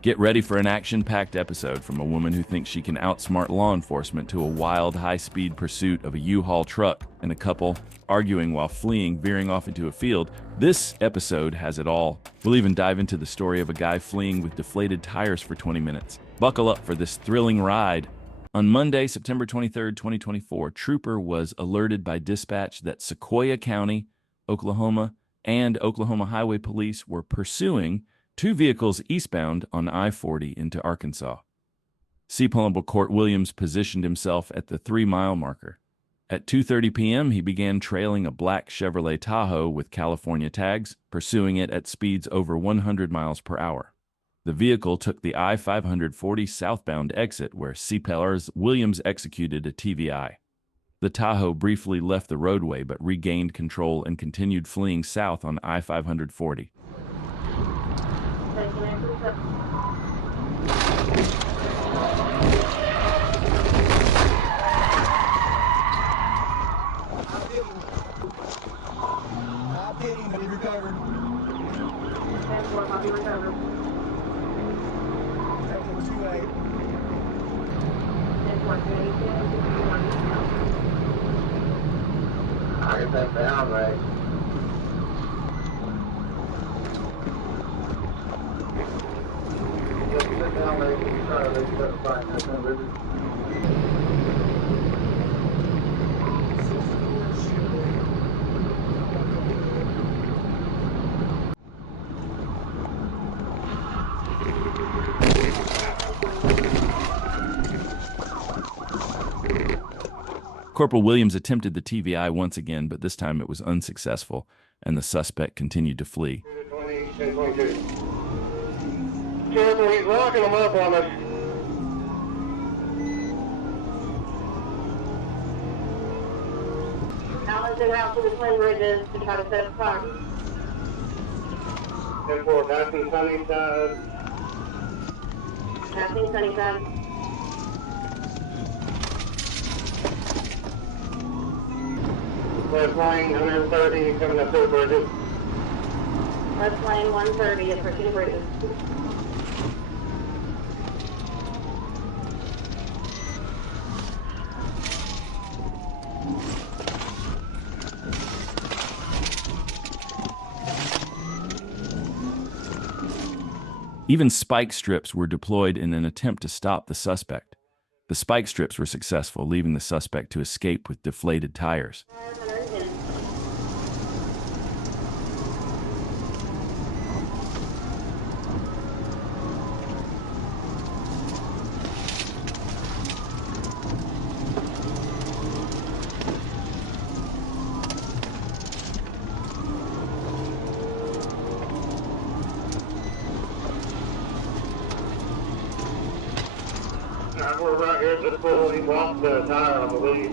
Get ready for an action-packed episode from a woman who thinks she can outsmart law enforcement to a wild, high-speed pursuit of a U-Haul truck and a couple arguing while fleeing, veering off into a field. This episode has it all. We'll even dive into the story of a guy fleeing with deflated tires for 20 minutes. Buckle up for this thrilling ride. On Monday, September 23rd, 2024, Trooper was alerted by dispatch that Sequoia County, Oklahoma, and Oklahoma Highway Police were pursuing two vehicles eastbound on I-40 into Arkansas. C. Court Williams positioned himself at the 3-mile marker. At 2:30 p.m., he began trailing a black Chevrolet Tahoe with California tags, pursuing it at speeds over 100 miles per hour. The vehicle took the I-540 southbound exit where C. Williams executed a TVI. The Tahoe briefly left the roadway but regained control and continued fleeing south on I-540. I get that down, right? Sit down, right? You try to let you go to find that number. Corporal Williams attempted the TVI once again, but this time it was unsuccessful, and the suspect continued to flee. 1022. Careful, he's locking them up on us. Alan's in out to the Twin Bridges to try to set a fire. 10-4, passing Sunnyside. Passing Sunnyside. West Lane, 130, coming up Twin Bridges. West Lane 130 at Twin Bridges. Even spike strips were deployed in an attempt to stop the suspect. The spike strips were successful, leaving the suspect to escape with deflated tires. We're right here at the school. He lost the tire, I believe.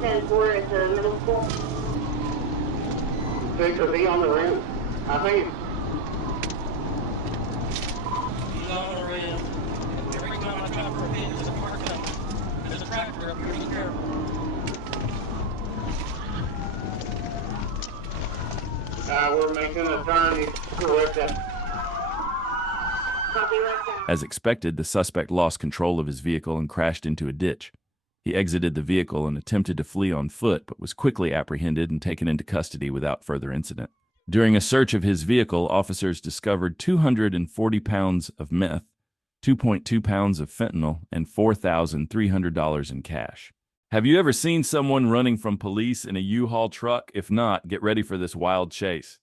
10-4 at the middle school. Is he on the rim? I think He's on the rim. Every time I try for a hit, there's a car coming. There's a tractor up here, be careful. we're making a turn. He's correct that. Copy right there. As expected, the suspect lost control of his vehicle and crashed into a ditch. He exited the vehicle and attempted to flee on foot, but was quickly apprehended and taken into custody without further incident. During a search of his vehicle, officers discovered 240 pounds of meth, 2.2 pounds of fentanyl, and $4,300 in cash. Have you ever seen someone running from police in a U-Haul truck? If not, get ready for this wild chase.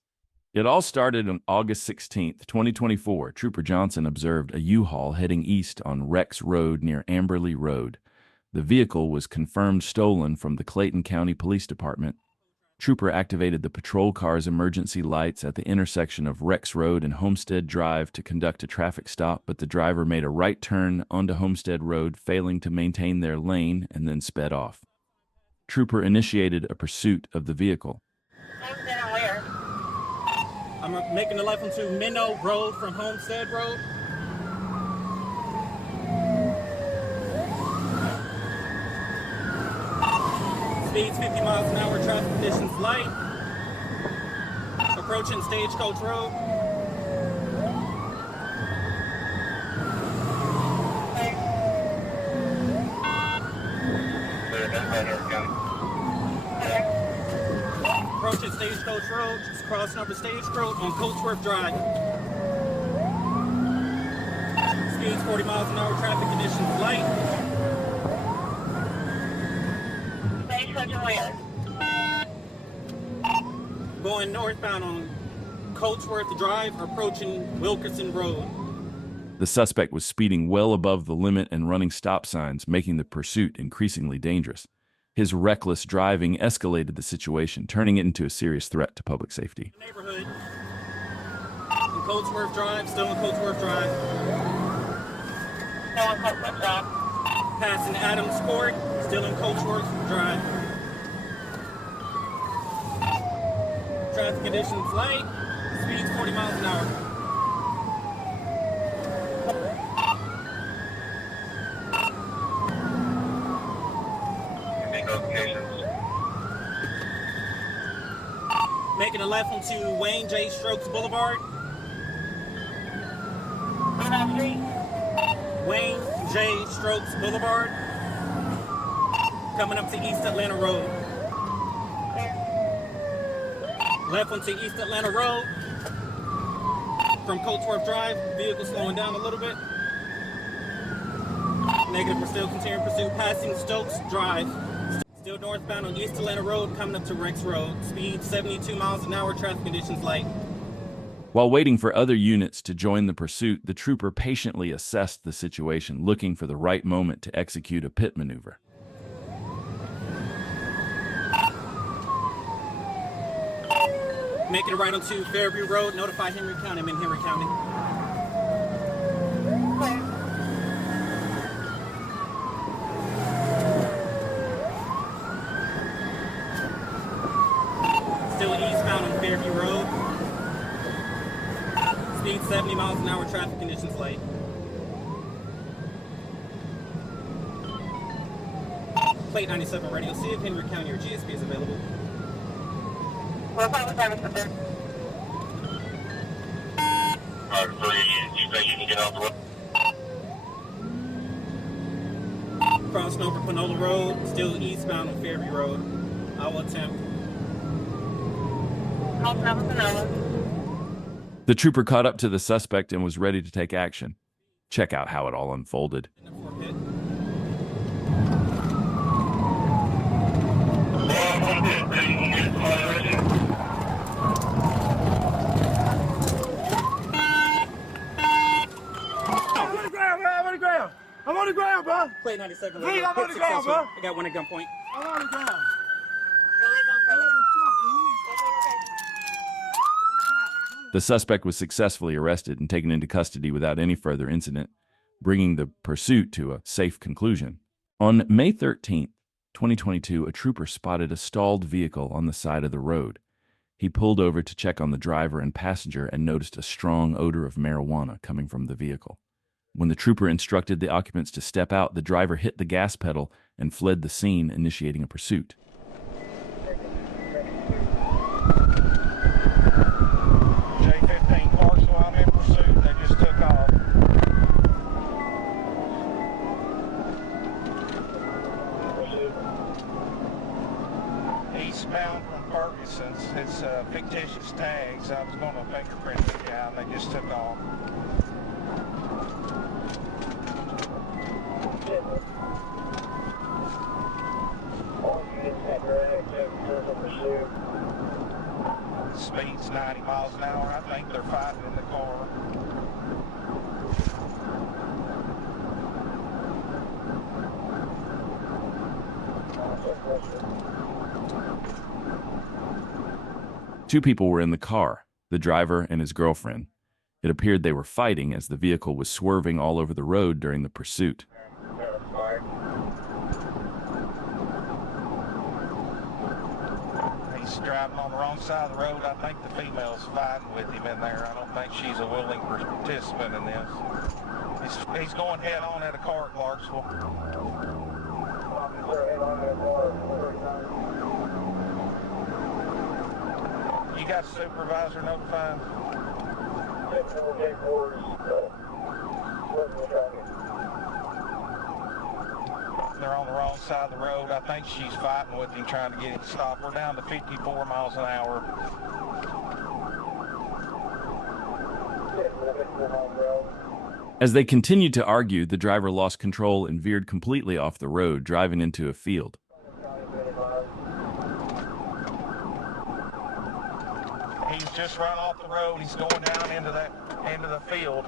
It all started on August 16th, 2024. Trooper Johnson observed a U-Haul heading east on Rex Road near Amberley Road. The vehicle was confirmed stolen from the Clayton County Police Department. Trooper activated the patrol car's emergency lights at the intersection of Rex Road and Homestead Drive to conduct a traffic stop, but the driver made a right turn onto Homestead Road, failing to maintain their lane, and then sped off. Trooper initiated a pursuit of the vehicle. Where? I'm making the left onto Minnow Road from Homestead Road. Speeds 50 miles an hour, traffic conditions light. Approaching Stagecoach Road. Approaching Stagecoach Road, just crossing over Stagecoach on Coatsworth Drive. Speeds 40 miles an hour, traffic conditions light. Stagecoach where? Going northbound on Coatsworth Drive, approaching Wilkerson Road. The suspect was speeding well above the limit and running stop signs, making the pursuit increasingly dangerous. His reckless driving escalated the situation, turning it into a serious threat to public safety. Neighborhood. In Coatsworth Drive, still in Coatsworth Drive. Still on Coatsworth Drive. Passing Adams Court, still in Coatsworth Drive. Traffic conditions light, speeds 40 miles an hour. Making a left onto Wayne J. Strokes Boulevard. On that street. Wayne J. Strokes Boulevard. Coming up to East Atlanta Road. Left onto East Atlanta Road. From Coatsworth Drive, vehicle slowing down a little bit. Negative, we're still continuing pursuit, passing Stokes Drive. Still northbound on East Atlanta Road, coming up to Rex Road. Speed 72 miles an hour, traffic conditions light. While waiting for other units to join the pursuit, the trooper patiently assessed the situation, looking for the right moment to execute a pit maneuver. Making a right onto Fairview Road, notify Henry County. I'm in Henry County. Still eastbound on Fairview Road. Speed 70 miles an hour, traffic conditions light. Plate 97 radio, see if Henry County or GSP is available. What time service with this? You think you can get off the road? Crossing over Panola Road, still eastbound on Fairview Road. I will attempt. Call number Panola. The trooper caught up to the suspect and was ready to take action. Check out how it all unfolded. In the forkpit. I'm on the ground, bro. Plate 97. Please, I'm on the Hit ground, successful. bro. I got one at gunpoint. I'm on the ground. The suspect was successfully arrested and taken into custody without any further incident, bringing the pursuit to a safe conclusion. On May 13th, 2022, a trooper spotted a stalled vehicle on the side of the road. He pulled over to check on the driver and passenger and noticed a strong odor of marijuana coming from the vehicle. When the trooper instructed the occupants to step out, the driver hit the gas pedal and fled the scene, initiating a pursuit. J-15 Parcel, I'm in pursuit. They just took off. Eastbound from Ferguson's. It's fictitious tags. I was going to fingerprint the guy and they just took off. Speed's 90 miles an hour. I think they're fighting in the car. Two people were in the car, the driver and his girlfriend. It appeared they were fighting as the vehicle was swerving all over the road during the pursuit. He's driving on the wrong side of the road. I think the female's fighting with him in there. I don't think she's a willing participant in this. He's going head on at a car at Clarksville. You got the supervisor notified? They're her on the wrong side of the road. I think she's fighting with him, trying to get him to stop. We're down to 54 miles an hour. As they continued to argue, the driver lost control and veered completely off the road, driving into a field. He's just run off the road. He's going down into the field.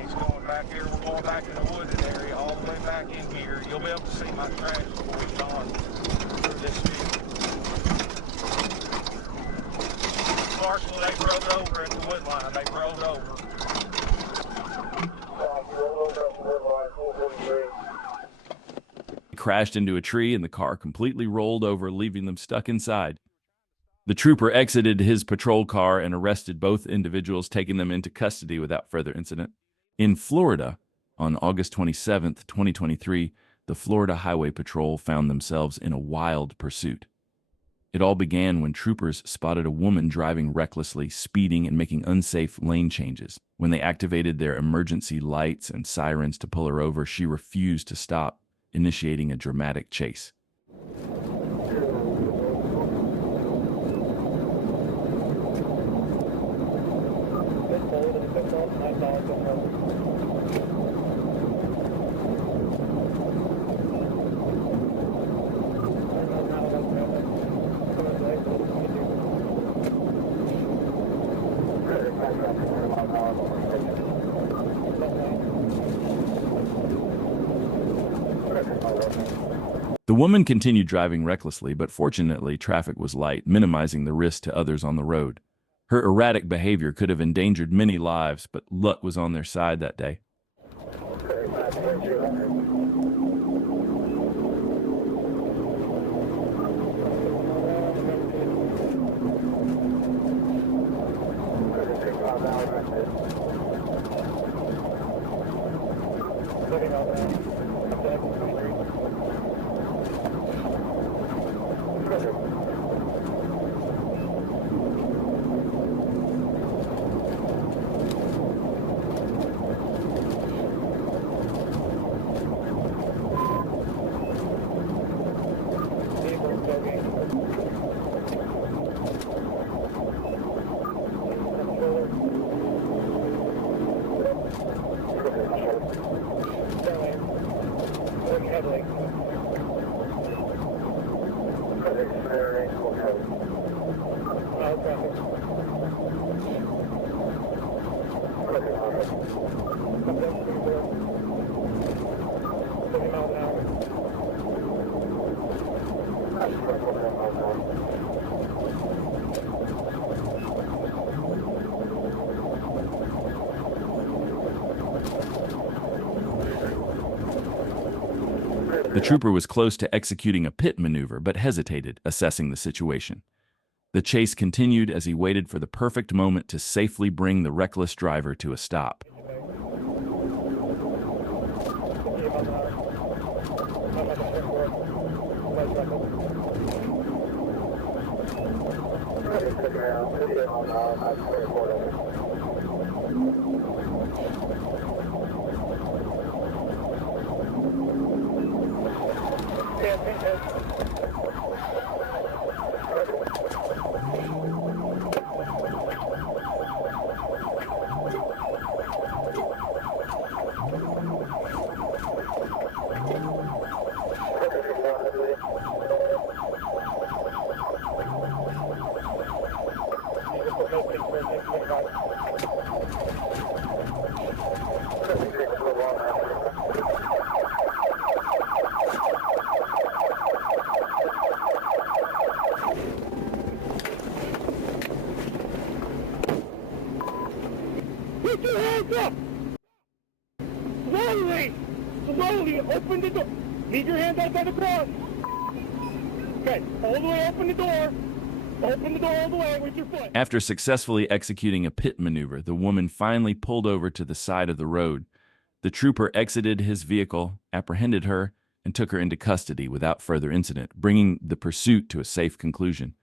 He's going back here. We're going back in the wooded area, all the way back in here. You'll be able to see my trash before we've gone through this field. Marshall, they rode over at the wood line. They rode over. He crashed into a tree and the car completely rolled over, leaving them stuck inside. The trooper exited his patrol car and arrested both individuals, taking them into custody without further incident. In Florida, on August 27, 2023, the Florida Highway Patrol found themselves in a wild pursuit. It all began when troopers spotted a woman driving recklessly, speeding and making unsafe lane changes. When they activated their emergency lights and sirens to pull her over, she refused to stop, initiating a dramatic chase. The woman continued driving recklessly, but fortunately traffic was light, minimizing the risk to others on the road. Her erratic behavior could have endangered many lives, but luck was on their side that day. The trooper was close to executing a pit maneuver, but hesitated, assessing the situation. The chase continued as he waited for the perfect moment to safely bring the reckless driver to a stop. Slowly open the door. Leave your hands outside the car. Okay, all the way open the door. Open the door all the way with your foot. After successfully executing a pit maneuver, the woman finally pulled over to the side of the road. The trooper exited his vehicle, apprehended her, and took her into custody without further incident, bringing the pursuit to a safe conclusion.